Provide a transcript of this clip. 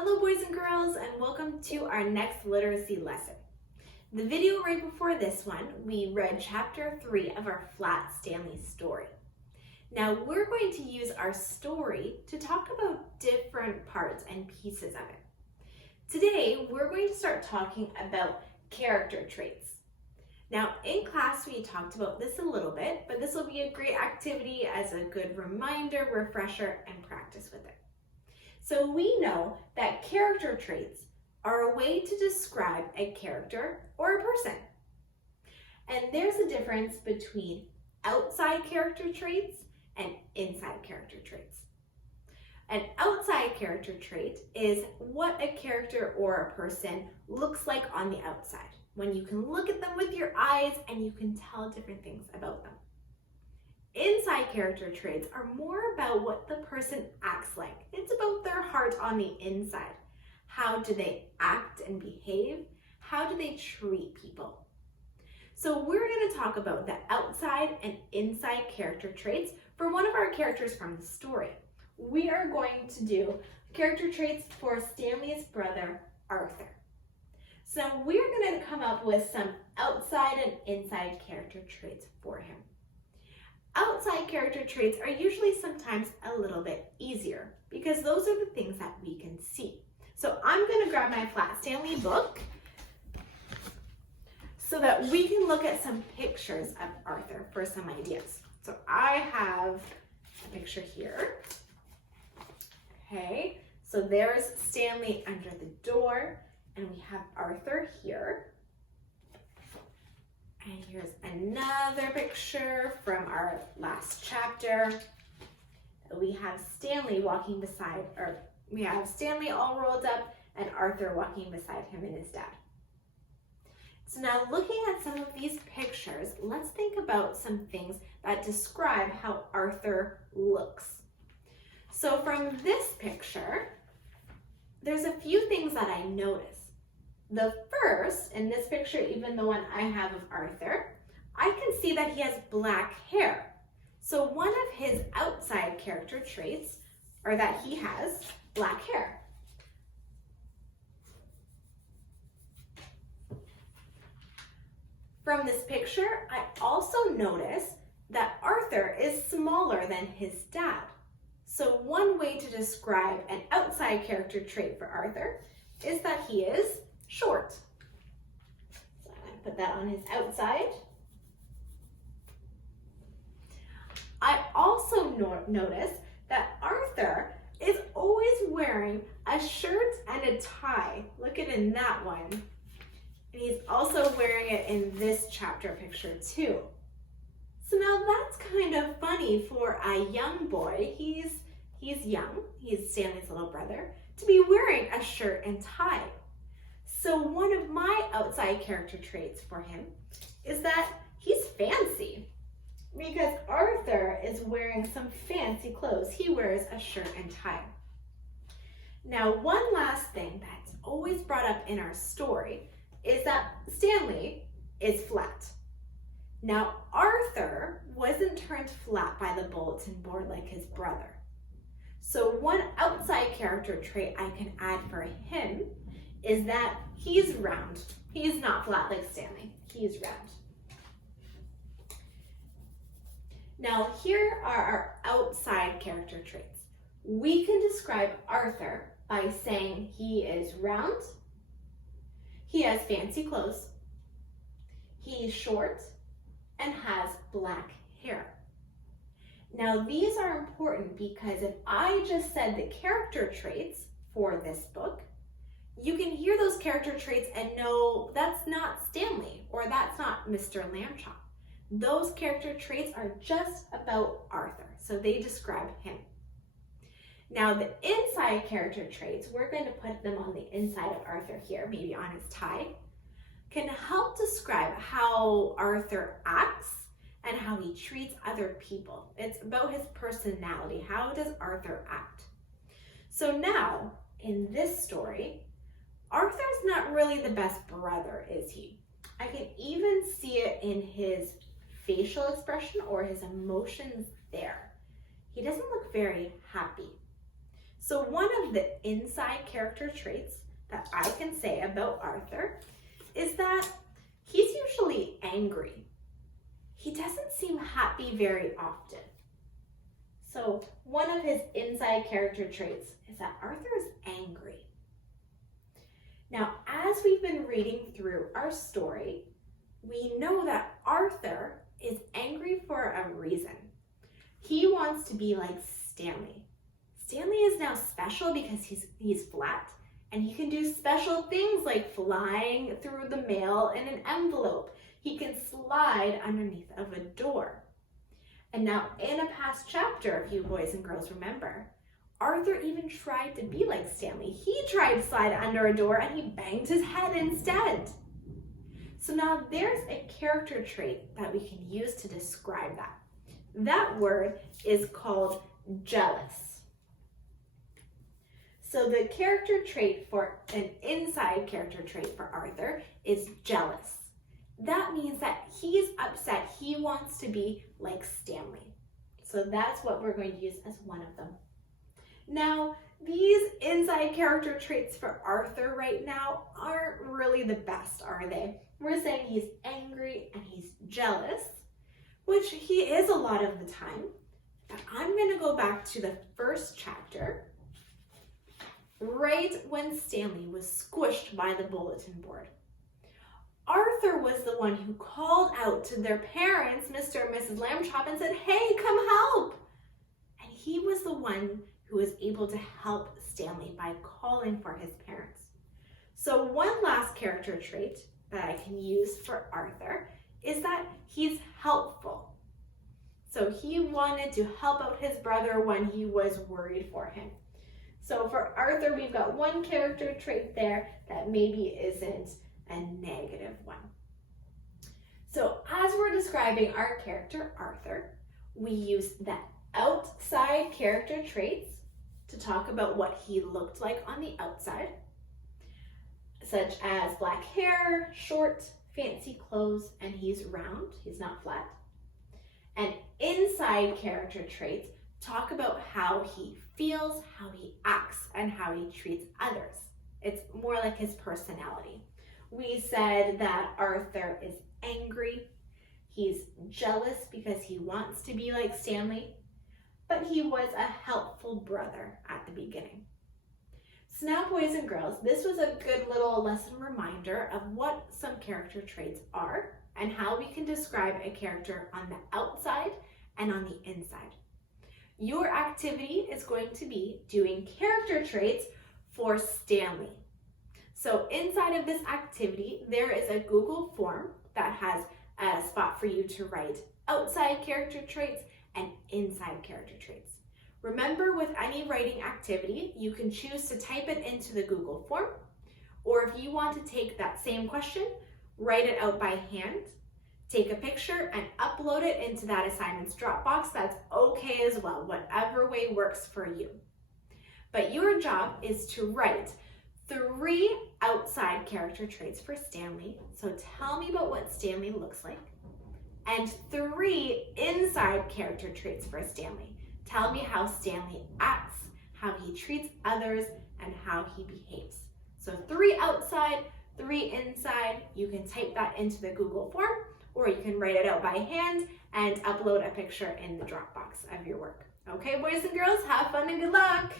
Hello boys and girls, and welcome to our next literacy lesson. The video right before this one, we read chapter 3 of our Flat Stanley story. Now we're going to use our story to talk about different parts and pieces of it. Today, we're going to start talking about character traits. Now in class, we talked about this a little bit, but this will be a great activity as a good reminder, refresher, and practice with it. So we know that character traits are a way to describe a character or a person. And there's a difference between outside character traits and inside character traits. An outside character trait is what a character or a person looks like on the outside, when you can look at them with your eyes and you can tell different things about them. Inside character traits are more about what the person acts like. It's about their heart on the inside. How do they act and behave? How do they treat people? So we're going to talk about the outside and inside character traits for one of our characters from the story. We are going to do character traits for Stanley's brother, Arthur. So we're going to come up with some outside and inside character traits for him. Outside character traits are usually sometimes a little bit easier because those are the things that we can see. So I'm going to grab my Flat Stanley book so that we can look at some pictures of Arthur for some ideas. So I have a picture here. Okay, so there's Stanley under the door, and we have Arthur here. And here's another picture from our last chapter. We have Stanley walking beside, or we have Stanley all rolled up and Arthur walking beside him and his dad. So now looking at some of these pictures, let's think about some things that describe how Arthur looks. So from this picture, there's a few things that I notice. The first, in this picture, even the one I have of Arthur, I can see that he has black hair. So one of his outside character traits are that he has black hair. From this picture, I also notice that Arthur is smaller than his dad. So one way to describe an outside character trait for Arthur is that he is short. So I'm going to put that on his outside. I also notice that Arthur is always wearing a shirt and a tie. Look at in that one. And he's also wearing it in this chapter picture too. So now that's kind of funny for a young boy. He's young, he's Stanley's little brother, to be wearing a shirt and tie. So one of my outside character traits for him is that he's fancy, because Arthur is wearing some fancy clothes. He wears a shirt and tie. Now, one last thing that's always brought up in our story is that Stanley is flat. Now, Arthur wasn't turned flat by the bulletin board like his brother. So one outside character trait I can add for him is that he's round. He's not flat like Stanley. He's round. Now here are our outside character traits. We can describe Arthur by saying he is round, he has fancy clothes, he's short, and has black hair. Now these are important because if I just said the character traits for this book, you can hear those character traits and know that's not Stanley or that's not Mr. Lambchop. Those character traits are just about Arthur, so they describe him. Now the inside character traits, we're going to put them on the inside of Arthur here, maybe on his tie, can help describe how Arthur acts and how he treats other people. It's about his personality. How does Arthur act? So now, in this story, Arthur's not really the best brother, is he? I can even see it in his facial expression or his emotions there. He doesn't look very happy. So one of the inside character traits that I can say about Arthur is that he's usually angry. He doesn't seem happy very often. So one of his inside character traits is that Arthur is angry. Now, as we've been reading through our story, we know that Arthur is angry for a reason. He wants to be like Stanley. Stanley is now special because he's flat, and he can do special things like flying through the mail in an envelope. He can slide underneath of a door. And now in a past chapter, if you boys and girls remember, Arthur even tried to be like Stanley. He tried to slide under a door and he banged his head instead. So now there's a character trait that we can use to describe that. That word is called jealous. So the character trait for an inside character trait for Arthur is jealous. That means that he's upset. He wants to be like Stanley. So that's what we're going to use as one of them. Now, these inside character traits for Arthur right now aren't really the best, are they? We're saying he's angry and he's jealous, which he is a lot of the time. But I'm going to go back to the first chapter, right when Stanley was squished by the bulletin board. Arthur was the one who called out to their parents, Mr. and Mrs. Lambchop, and said, "Hey, come help!" And he was the one who was able to help Stanley by calling for his parents. So one last character trait that I can use for Arthur is that he's helpful. So he wanted to help out his brother when he was worried for him. So for Arthur, we've got one character trait there that maybe isn't a negative one. So as we're describing our character Arthur, we use the outside character traits to talk about what he looked like on the outside, such as black hair, short, fancy clothes, and he's round, he's not flat. And inside character traits talk about how he feels, how he acts, and how he treats others. It's more like his personality. We said that Arthur is angry, he's jealous because he wants to be like Stanley, but he was a helpful brother at the beginning. So now, boys and girls, this was a good little lesson reminder of what some character traits are and how we can describe a character on the outside and on the inside. Your activity is going to be doing character traits for Stanley. So inside of this activity, there is a Google form that has a spot for you to write outside character traits and inside character traits. Remember, with any writing activity, you can choose to type it into the Google form, or if you want to take that same question, write it out by hand, take a picture and upload it into that assignment's Dropbox. That's okay as well, whatever way works for you. But your job is to write 3 outside character traits for Stanley. So tell me about what Stanley looks like. And 3 inside character traits for Stanley. Tell me how Stanley acts, how he treats others, and how he behaves. So 3 outside, 3 inside. You can type that into the Google form, or you can write it out by hand and upload a picture in the Dropbox of your work. Okay, boys and girls, have fun and good luck.